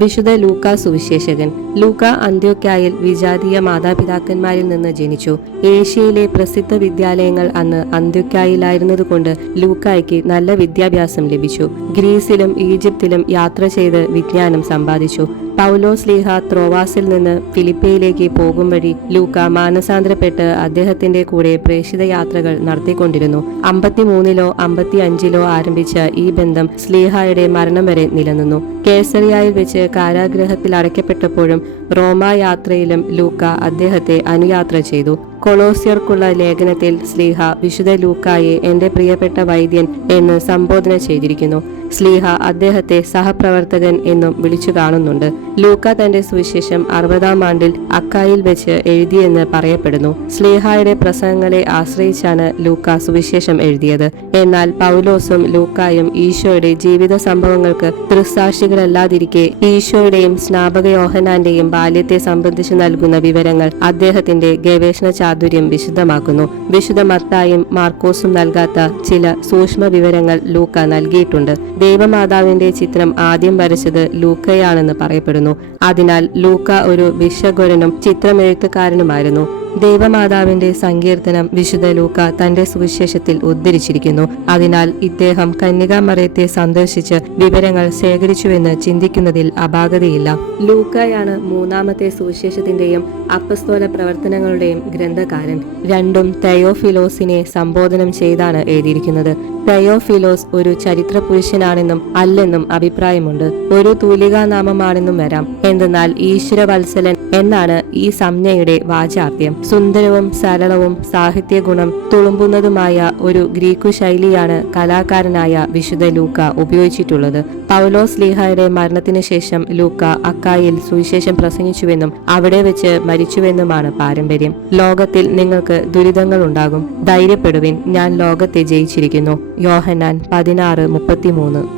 വിശുദ്ധ ലൂക്കാ സുവിശേഷകൻ. ലൂക്ക അന്ത്യോക്യായിൽ വിജാതീയ മാതാപിതാക്കന്മാരിൽ നിന്ന് ജനിച്ചു. ഏഷ്യയിലെ പ്രസിദ്ധ വിദ്യാലയങ്ങൾ അന്ന് അന്ത്യോക്യായിലായിരുന്നതുകൊണ്ട് ലൂക്കായ്ക്ക് നല്ല വിദ്യാഭ്യാസം ലഭിച്ചു. ഗ്രീസിലും ഈജിപ്തിലും യാത്ര ചെയ്ത് വിജ്ഞാനം സമ്പാദിച്ചു. പൗലോസ് ലീഹ ത്രോവാസിൽ നിന്ന് ഫിലിപ്പയിലേക്ക് പോകും വഴി ലൂക്ക മാനസാന്തരപ്പെട്ട് അദ്ദേഹത്തിന്റെ കൂടെ പ്രേക്ഷിത യാത്രകൾ നടത്തിക്കൊണ്ടിരുന്നു. 53-ലോ 55-ലോ ആരംഭിച്ച ഈ ബന്ധം സ്ലീഹായുടെ മരണം വരെ നിലനിന്നു. കേസറിയായിൽ വെച്ച് കാരാഗൃഹത്തിൽ അടയ്ക്കപ്പെട്ടപ്പോഴും റോമാ യാത്രയിലും ലൂക്ക അദ്ദേഹത്തെ അനുയാത്ര ചെയ്തു. കൊളോസ്യർക്കുള്ള ലേഖനത്തിൽ സ്ലീഹ വിശുദ്ധ ലൂക്കായെ എന്റെ പ്രിയപ്പെട്ട വൈദ്യൻ എന്ന് സംബോധന ചെയ്തിരിക്കുന്നു. സ്ലീഹ അദ്ദേഹത്തെ സഹപ്രവർത്തകൻ എന്നും വിളിച്ചു കാണുന്നുണ്ട്. ലൂക്ക തന്റെ സുവിശേഷം 60-ാം ആണ്ടിൽ അക്കായിൽ വെച്ച് എഴുതിയെന്ന് പറയപ്പെടുന്നു. സ്ലീഹായുടെ പ്രസംഗങ്ങളെ ആശ്രയിച്ചാണ് ലൂക്ക സുവിശേഷം എഴുതിയത്. എന്നാൽ പൗലോസും ലൂക്കായും ഈശോയുടെ ജീവിത സംഭവങ്ങൾക്ക് ദൃക്സാക്ഷികളല്ലാതിരിക്കെ ഈശോയുടെയും സ്നാപക യോഹന്നാന്റെയും ബാല്യത്തെ സംബന്ധിച്ച് നൽകുന്ന വിവരങ്ങൾ അദ്ദേഹത്തിന്റെ ഗവേഷണ ചാതുര്യം വിശുദ്ധമാക്കുന്നു. വിശുദ്ധ മത്തായും മാർക്കോസും നൽകാത്ത ചില സൂക്ഷ്മ വിവരങ്ങൾ ലൂക്ക നൽകിയിട്ടുണ്ട്. ദൈവമാതാവിന്റെ ചിത്രം ആദ്യം വരച്ചത് ലൂക്കയാണെന്ന് പറയപ്പെടുന്നു. അതിനാൽ ലൂക്ക ഒരു വിശ്വഗുരനും ചിത്രമെഴുത്തുകാരനുമായിരുന്നു. ദൈവമാതാവിന്റെ സങ്കീർത്തനം വിശുദ്ധ ലൂക്ക തന്റെ സുവിശേഷത്തിൽ ഉദ്ധരിച്ചിരിക്കുന്നു. അതിനാൽ ഇദ്ദേഹം കന്യകാമറിയത്തെ സന്ദർശിച്ച് വിവരങ്ങൾ ശേഖരിച്ചുവെന്ന് ചിന്തിക്കുന്നതിൽ അപാകതയില്ല. ലൂക്കയാണ് മൂന്നാമത്തെ സുവിശേഷത്തിന്റെയും അപ്പസ്തോല പ്രവർത്തനങ്ങളുടെയും ഗ്രന്ഥകാരൻ. രണ്ടും തെയോഫിലോസിനെ സംബോധനം ചെയ്താണ് എഴുതിയിരിക്കുന്നത്. തെയോഫിലോസ് ഒരു ചരിത്ര പുരുഷനാണെന്നും അല്ലെന്നും അഭിപ്രായമുണ്ട്. ഒരു തൂലികാനാമമാണെന്നും വരാം. എന്തെന്നാൽ ഈശ്വരവത്സലൻ എന്നാണ് ഈ സംജ്ഞയുടെ വാചാർത്ഥ്യം. സുന്ദരവും സരളവും സാഹിത്യ ഗുണം തുളുമ്പുന്നതുമായ ഒരു ഗ്രീക്കു ശൈലിയാണ് കലാകാരനായ വിശുദ്ധ ലൂക്ക ഉപയോഗിച്ചിട്ടുള്ളത്. പൗലോസ് ലീഹായുടെ മരണത്തിന് ശേഷം ലൂക്ക അക്കായിൽ സുവിശേഷം പ്രസംഗിച്ചുവെന്നും അവിടെ വെച്ച് മരിച്ചുവെന്നുമാണ് പാരമ്പര്യം. ലോകത്തിൽ നിങ്ങൾക്ക് ദുരിതങ്ങൾ ഉണ്ടാകും, ധൈര്യപ്പെടുവിൻ, ഞാൻ ലോകത്തെ ജയിച്ചിരിക്കുന്നു. യോഹന്നാൻ 16:33.